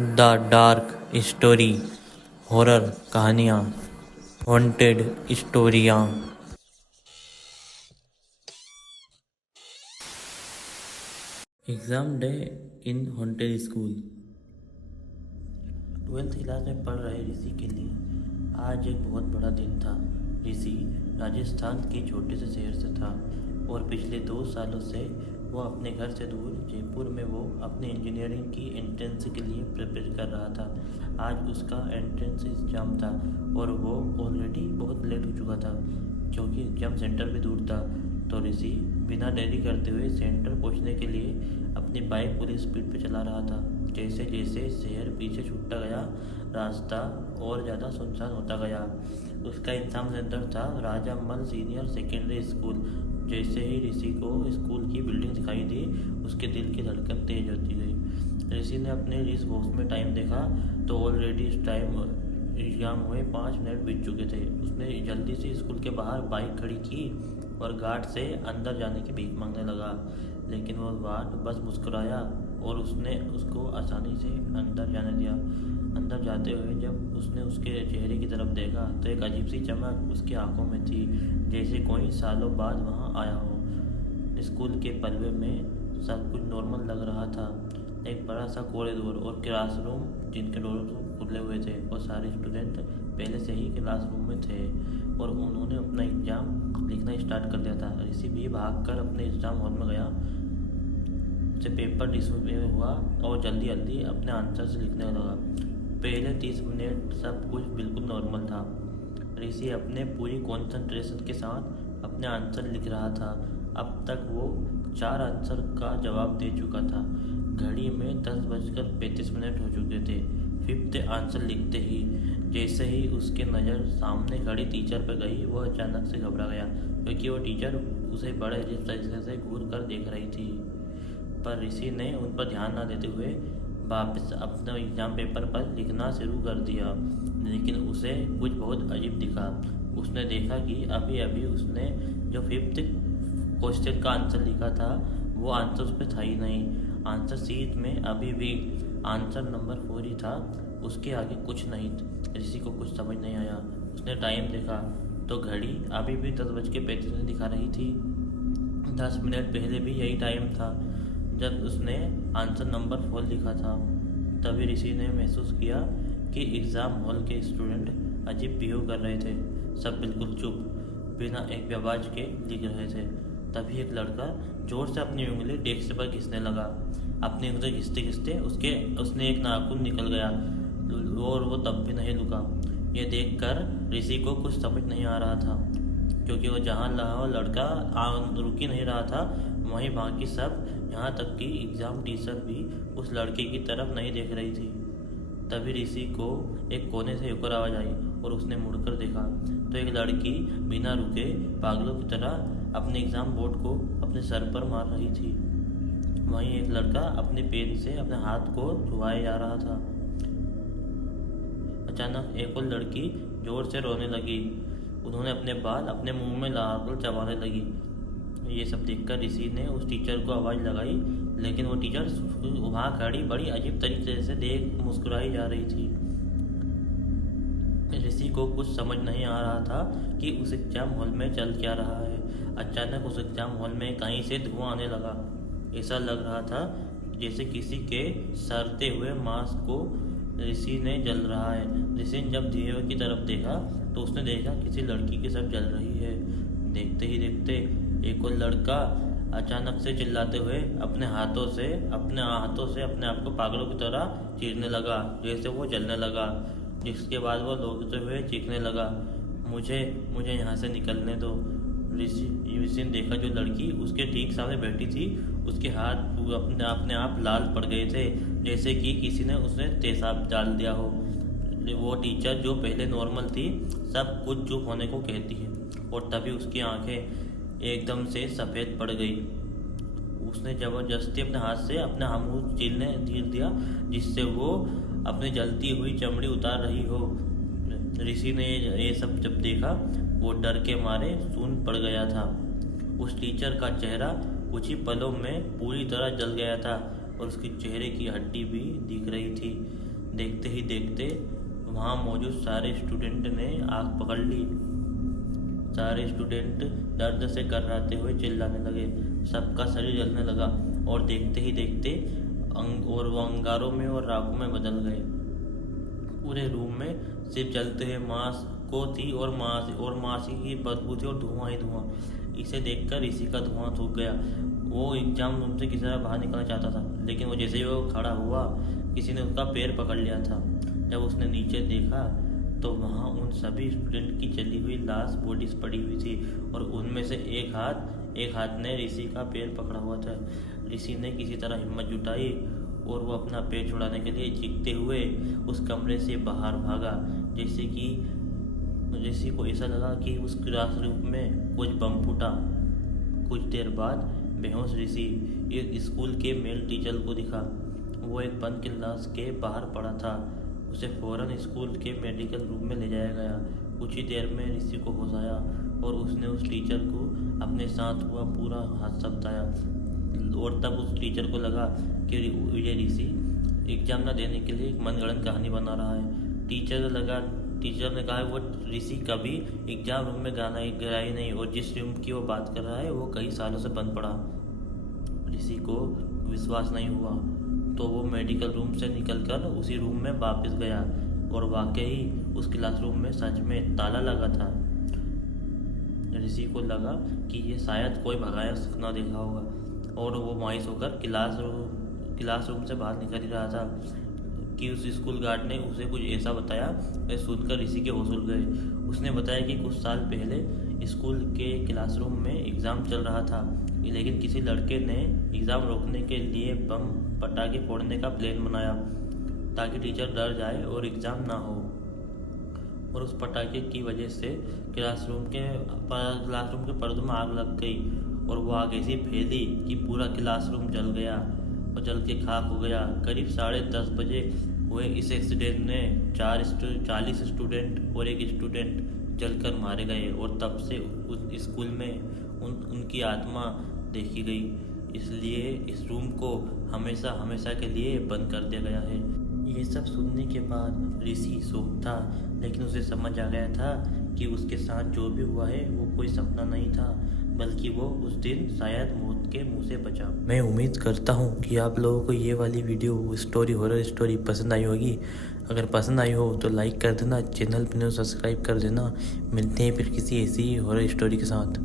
The dark story, horror कहानियाँ, haunted स्टोरियाँ। Exam day in haunted school. 12th class में पढ़ रहे ऋषि के लिए आज एक बहुत बड़ा दिन था। ऋषि राजस्थान के छोटे से शहर से था और पिछले 2 सालों से वो अपने घर से दूर जयपुर में वो अपने इंजीनियरिंग की एंट्रेंस के लिए प्रिपेयर कर रहा था। आज उसका एंट्रेंस एग्ज़ाम था और वो ऑलरेडी बहुत लेट हो चुका था क्योंकि एग्ज़ाम सेंटर भी दूर था। तो ऋषि बिना देरी करते हुए सेंटर पहुंचने के लिए अपनी बाइक पूरी स्पीड पे चला रहा था। जैसे जैसे शहर पीछे छूटता गया, रास्ता और ज़्यादा सुनसान होता गया। उसका एग्ज़ाम सेंटर था राजामल सीनियर सेकेंडरी स्कूल। जैसे ही ऋषि को स्कूल की बिल्डिंग दिखाई दी, उसके दिल की धड़कन तेज होती गई। ऋषि ने अपने रिस्ट वॉच में टाइम देखा तो ऑलरेडी इस टाइम एग्जाम हुए 5 मिनट बीत चुके थे। उसने जल्दी से स्कूल के बाहर बाइक खड़ी की और गार्ड से अंदर जाने की भीख मांगने लगा, लेकिन वो गार्ड बस मुस्कुराया और उसने उसको आसानी से अंदर जाने दिया। अंदर जाते हुए जब उसने उसके चेहरे की तरफ देखा तो एक अजीब सी चमक उसकी आंखों में थी, जैसे कोई सालों बाद वहाँ आया हो। स्कूल के पलवे में सब कुछ नॉर्मल लग रहा था। एक बड़ा सा कॉरिडोर और क्लासरूम जिनके डोर खुले हुए थे और सारे स्टूडेंट पहले से ही क्लासरूम में थे और उन्होंने अपना एग्ज़ाम लिखना स्टार्ट कर दिया था। ऋषि भी भागकर अपने एग्ज़ाम हॉल में गया, से पेपर डिस्प्ले हुआ और जल्दी जल्दी अपने आंसर से लिखने लगा। पहले 30 मिनट सब कुछ बिल्कुल नॉर्मल था। ऋषि अपने पूरी कॉन्सेंट्रेशन के साथ अपने आंसर लिख रहा था। अब तक वो 4 आंसर का जवाब दे चुका था। घड़ी में 10:35 हो चुके थे। 5th आंसर लिखते ही जैसे ही उसके नज़र सामने खड़ी टीचर पर गई, वो अचानक से घबरा गया क्योंकि वो टीचर उसे बड़े अजीब तरीके से घूर कर देख रही थी। पर ऋषि ने उन पर ध्यान न देते हुए वापस अपना एग्ज़ाम पेपर पर लिखना शुरू कर दिया, लेकिन उसे कुछ बहुत अजीब दिखा। उसने देखा कि अभी अभी उसने जो 5th क्वेश्चन का आंसर लिखा था वो आंसर उस पर था ही नहीं। आंसर शीट में अभी भी आंसर नंबर 4 ही था, उसके आगे कुछ नहीं। ऋषि को कुछ समझ नहीं आया। उसने टाइम देखा तो घड़ी अभी भी 10:35 दिखा रही थी। 10 मिनट पहले भी यही टाइम था जब उसने आंसर नंबर 4 लिखा था। तभी ऋषि ने महसूस किया कि एग्ज़ाम हॉल के स्टूडेंट अजीब बिहेव कर रहे थे। सब बिल्कुल चुप, बिना एक भी आवाज़ के लिख रहे थे। तभी एक लड़का जोर से अपनी उंगली डेस्क पर घिसने लगा। अपनी उंगली घिसते घिसते उसने एक नाखून निकल गया और वो तब भी नहीं रुका। ये देखकर ऋषि को कुछ समझ नहीं आ रहा था क्योंकि वो जहाँ रहा लड़का रुक ही नहीं रहा था, वहीं बाकी सब, यहाँ तक कि एग्ज़ाम टीचर भी उस लड़के की तरफ नहीं देख रही थी। तभी ऋषि को एक कोने से ऊपर आवाज़ आई और उसने मुड़कर देखा तो एक लड़की बिना रुके पागलों की तरह अपने एग्ज़ाम बोर्ड को अपने सर पर मार रही थी। वहीं एक लड़का अपने पेन से अपने हाथ को छुआए जा रहा था। अचानक एक और लड़की जोर से रोने लगी। उन्होंने अपने बाल अपने मुंह में लाकर चबाने लगी। ये सब देखकर ऋषि ने उस टीचर को आवाज़ लगाई, लेकिन वो टीचर वहाँ खड़ी बड़ी अजीब तरीके से देख मुस्कुराई जा रही थी। ऋषि को कुछ समझ नहीं आ रहा था कि उस एग्ज़ाम हॉल में चल क्या रहा है। अचानक उस एग्ज़ाम हॉल में कहीं से धुआं आने लगा। ऐसा लग रहा था जैसे किसी के सड़ते हुए मांस को ऋषि ने जल रहा है। ऋषि ने जब धुएं की तरफ देखा तो उसने देखा किसी लड़की की सब जल रही है। देखते ही देखते एक और लड़का अचानक से चिल्लाते हुए अपने हाथों से अपने आप को पागलों की तरह चीरने लगा, जैसे वो जलने लगा। जिसके बाद वो रोते हुए चीखने लगा, मुझे यहाँ से निकलने दो। ऋषि ने देखा जो लड़की उसके ठीक सामने बैठी थी, उसके हाथ अपने आप लाल पड़ गए थे, जैसे कि किसी ने उसने तेजाब डाल दिया हो। वो टीचर जो पहले नॉर्मल थी, सब कुछ चुप होने को कहती है और तभी उसकी आंखें एकदम से सफ़ेद पड़ गई। उसने ज़बरदस्ती अपने हाथ से अपना मुँह चीर दिया, जिससे वो अपनी जलती हुई चमड़ी उतार रही हो। ऋषि ने ये सब जब देखा, वो डर के मारे सून पड़ गया था। उस टीचर का चेहरा कुछ ही पलों में पूरी तरह जल गया था और उसके चेहरे की हड्डी भी दिख रही थी। देखते ही देखते वहाँ मौजूद सारे स्टूडेंट ने आँख पकड़ ली। सारे स्टूडेंट दर्द से कर्राते हुए चिल्लाने लगे। सबका शरीर जलने लगा और देखते ही देखते और वो अंगारों में और राखों में बदल गए। पूरे रूम में सिर्फ जलते हुए मांस को थी और मांस की बदबू थी और धुआं ही धुआं। इसे देखकर ऋषि का धुआं थूक गया। वो एग्जाम रूम से किसी तरह बाहर निकलना चाहता था, लेकिन वो जैसे ही वो खड़ा हुआ किसी ने उसका पैर पकड़ लिया था। जब उसने नीचे देखा तो वहाँ उन सभी स्टूडेंट की जली हुई लाश बॉडीज पड़ी हुई थी और उनमें से एक हाथ ने ऋषि का पैर पकड़ा हुआ था। ऋषि ने किसी तरह हिम्मत जुटाई और वो अपना पैर छुड़ाने के लिए चीखते हुए उस कमरे से बाहर भागा। जैसे को ऐसा लगा कि उस क्लासरूम में कुछ बम फूटा। कुछ देर बाद बेहोश ऋषि एक स्कूल के मेल टीचर को दिखा। वो एक बंद क्लास के बाहर पड़ा था। उसे फौरन स्कूल के मेडिकल रूम में ले जाया गया। कुछ ही देर में ऋषि को होश आया और उसने उस टीचर को अपने साथ हुआ पूरा हादसा बताया। और तब उस टीचर को लगा कि ये ऋषि एग्जाम न देने के लिए एक मनगढ़ंत कहानी बना रहा है। टीचर ने कहा वो ऋषि कभी एग्जाम रूम में गाना गया ही नहीं और जिस रूम की वो बात कर रहा है वो कई सालों से बंद पड़ा। ऋषि को विश्वास नहीं हुआ तो वो मेडिकल रूम से निकलकर उसी रूम में वापस गया और वाकई उस क्लासरूम में सच में ताला लगा था। ऋषि को लगा कि ये शायद कोई भगाया सपना देखा होगा और वो मायूस होकर क्लासरूम से बाहर निकल ही रहा था कि उस स्कूल गार्ड ने उसे कुछ ऐसा बताया। वह सुनकर ऋषि के होश उड़ गए। उसने बताया कि कुछ साल पहले स्कूल के क्लासरूम में एग्ज़ाम चल रहा था, लेकिन किसी लड़के ने एग्ज़ाम रोकने के लिए बम पटाखे फोड़ने का प्लान बनाया ताकि टीचर डर जाए और एग्ज़ाम ना हो। और उस पटाखे की वजह से क्लासरूम के पर्दों में आग लग गई और वो आग ऐसी फैली कि पूरा क्लासरूम जल गया और जल के खाक हो गया। करीब 10:30 बजे हुए इस एक्सीडेंट ने 40 स्टूडेंट और एक स्टूडेंट जलकर मारे गए और तब से उस स्कूल में उनकी आत्मा देखी गई। इसलिए इस रूम को हमेशा के लिए बंद कर दिया गया है। ये सब सुनने के बाद ऋषि शोक था, लेकिन उसे समझ आ गया था कि उसके साथ जो भी हुआ है वो कोई सपना नहीं था, बल्कि वो उस दिन शायद मौत के मुंह से बचा। मैं उम्मीद करता हूँ कि आप लोगों को ये वाली वीडियो हॉरर स्टोरी पसंद आई होगी। अगर पसंद आई हो तो लाइक कर देना, चैनल पर सब्सक्राइब कर देना। मिलते हैं फिर किसी ऐसी हॉरर स्टोरी के साथ।